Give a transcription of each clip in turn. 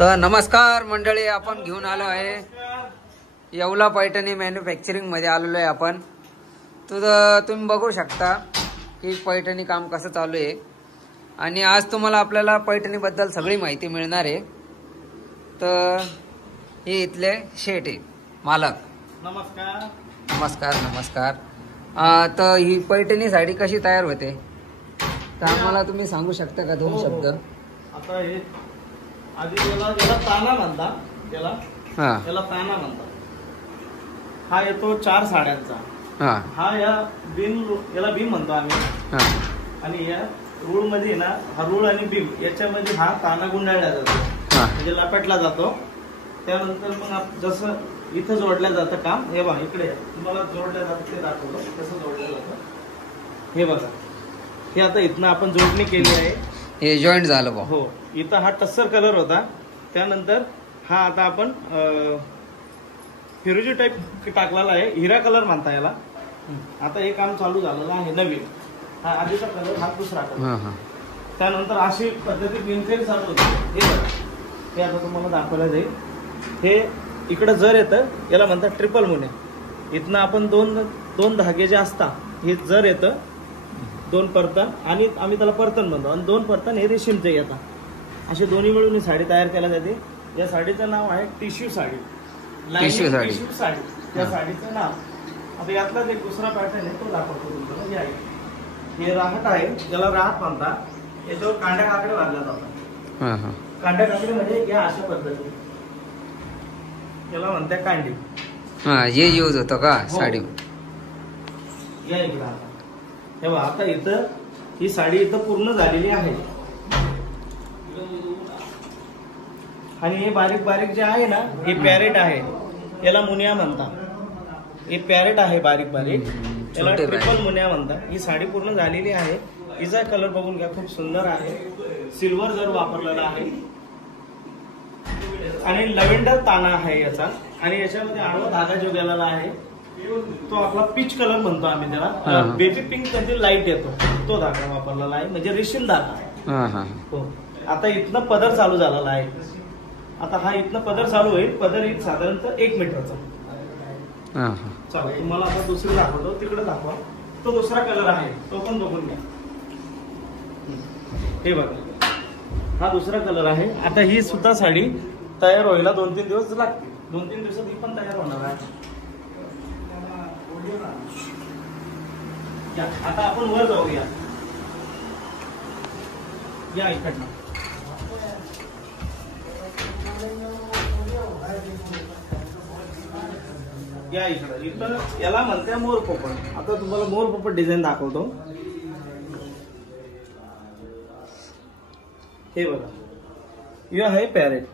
तर नमस्कार मंडळी, आपण घेऊन आलो आहे येवला पैठणी मॅन्युफॅक्चरिंग मध्ये आलेलो आहे आपण. तर तुम्ही बघू शकता की पैठणी काम कसं चालू आहे आणि आज तुम्हाला आपल्याला पैठणी बद्दल सगळी माहिती मिळणार आहे. तर हे इथले शेठ आहे, मालक. नमस्कार नमस्कार नमस्कार. तर ही पैठणी साडी कशी तयार होते तर आम्हाला तुम्ही सांगू शकता का दोन शब्द? आता हे आधी याला ताना म्हणतात, याला ताना म्हणतात. हा येतो 4 साड्यांचा. हा याला बीम म्हणतो आम्ही. आणि या रूळ मध्ये ना, हा रूळ आणि बीम याच्यामध्ये हा ताना गुंडाळला जातो, म्हणजे लपेटला जातो. त्यानंतर मग जसं इथं जोडलं जातं काम, हे बघा इकडे तुम्हाला जोडलं जातं ते दाखवलं कसं जोडलं जातं. हे बघा, हे आता इथनं आपण जोडणी केली आहे, हे जॉईंट झालं बघ. हो, इथं हा टस्सर कलर होता. त्यानंतर हा आता आपण फिरोजी टाईप टाकलेला आहे, हिरा कलर म्हणता याला. आता हे काम चालू झालेलं आहे नवीन. हा आधीचा कलर, हा दुसरा कलर. त्यानंतर अशी पद्धती बिनफेल चालू होती. हे आता तुम्हाला दाखवलं जाईल. हे इकडं जर येतं, याला म्हणतात ट्रिपल मुने. इथनं आपण दोन धागे जे असतात हे जर येतं, 2 परतन, आणि आम्ही त्याला परतन म्हणतो, आणि 2 परतन हे रेशीमचे येतात. असे दोन्ही मिळून ही साडी तयार केल्या जाते. या साडीचं नाव आहे टिश्यू साडी. टिश्यू साडी या साडीचं नाव. आता यातलाच एक दुसरा पॅटर्न आहे, तो दाखवतो तुम्हाला. हे राहत आहे, याला राहत म्हणतात. याच्यावर कांड्या काकडे मारल्या जातात. कांड्या काकडे म्हणजे या अशा पद्धती याला म्हणतात कांडी. हे यूज होतं का साडी? या इकडे आता हे बघा, आता इथं ही साडी इथं पूर्ण झालेली आहे. आणि हे बारीक बारीक जे आहे ना, हे पॅरेट आहे, याला मुनिया म्हणतात. हे पॅरेट आहे बारीक बारीक, याला ट्रिपल मुनिया म्हणतात. ही साडी पूर्ण झालेली आहे. हिचा कलर बघून घ्या, खूप सुंदर आहे. सिल्वर जर वापरलेला आहे आणि लव्हेंडर ताना आहे याचा. आणि याच्यामध्ये आडवा धागा जो गेलेला आहे तो आपला पीच कलर म्हणतो आम्ही त्याला. बेबी पिंक मध्ये लाईट येतो, तो धागा वापरलेला आहे, म्हणजे रेशीम धागा. हो. आता इथनं पदर चालू झालेला आहे. आता हा इथनं पदर चालू होईल. पदर येईल साधारणतः 1 मीटरचा. चला तुम्हाला आता दुसरी दाखवतो, तिकडे दाखवा. तो दुसरा कलर आहे, तो पण बघून घ्या. हे बघा, हा दुसरा कलर आहे. आता ही सुद्धा साडी तयार व्हायला 2-3 दिवस लागतील. 2-3 दिवसात ही पण तयार होणार आहे. आता आपण वर जाऊया. या इकडनं या इकडं. इथं याला म्हणते मोर पोपट. आता तुम्हाला मोर पोपट डिझाईन दाखवतो. हे बघा, हे आहे पॅरेट.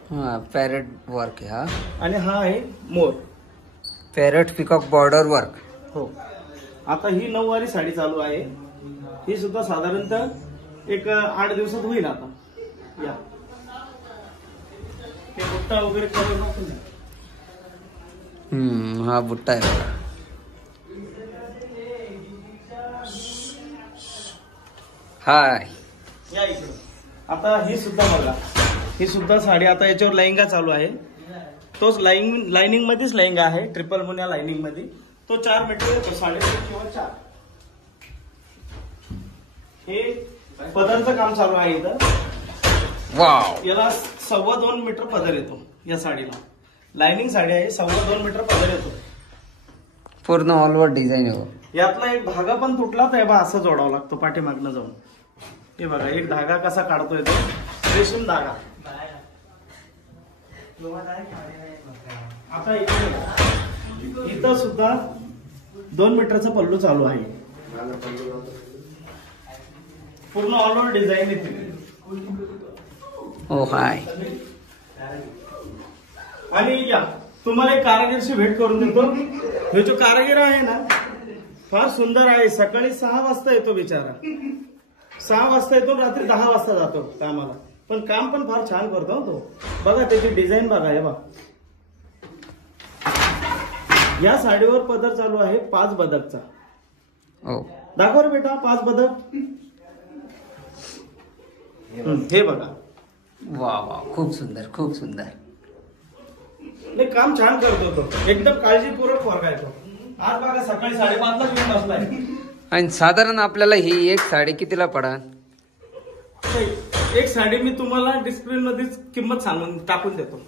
पॅरेट वर्क आहे हा. आणि हा आहे मोर. Parrot peacock border work. हो. आता ही 9 वारी साडी चालू आहे. ही सुद्धा साधारणतः एक 8 दिवसात होईल. आता या हे बुट्टा वगैरे करून हा बुट्टा आहे बघा. हाय या इकडे. आता ही सुद्धा बघा, ही सुद्धा साडी. आता याच्यावर लेहंगा चालू आहे. तोच लाइनिंग मध्येच लेहंगा आहे, ट्रिपल मुन्या लाइनिंग मध्ये. तो 4 मीटर येतो, 3.5 किंवा 4. हे पदरचं काम चालू आहे इथं. वाव. याला 2.25 मीटर पदर येतो या साडीला. लाइनिंग साडी आहे, 2.25 मीटर पदर येतो. पूर्ण ऑल ओव्हर डिझाईन आहे. यातला एक धागा पण तुटला तर बा असं जोडावा लागतो पाठीमागनं जाऊन. हे बघा, एक धागा कसा काढतोय तो, रेशीम धागा. आता इथं सुद्धा 2 मीटरचा पल्लू चालू आहे. पूर्ण ऑल ओव्हर डिझाईन येते. ओ हाय. आणि या तुम्हाला एक कारागीरशी भेट करून देतो. हे जो कारागीर आहे ना, फार सुंदर आहे. सकाळी 6 वाजता येतो बिचारा. 6 वाजता येतो, रात्री 10 वाजता जातो कामाला. पण काम पण फार छान करतो तो. बघा त्याची डिझाईन बघा. हे बघा, या साडीवर पदर चालू आहे 5 बदकचा. दाखव रे बेटा 5 बदक. हे बघा, वा वा, खूप सुंदर, खूप सुंदर. नाही, काम छान करतो तो, एकदम काळजीपूर्वक पोरगा आहे तो. आज बघा सकाळी 5:30 ला घेऊन बसलाय. आणि साधारण आपल्याला ही एक साडी कितीला पडा? एक साडी मी तुम्हाला डिस्प्ले मध्येच किंमत सांगून टाकून देतो.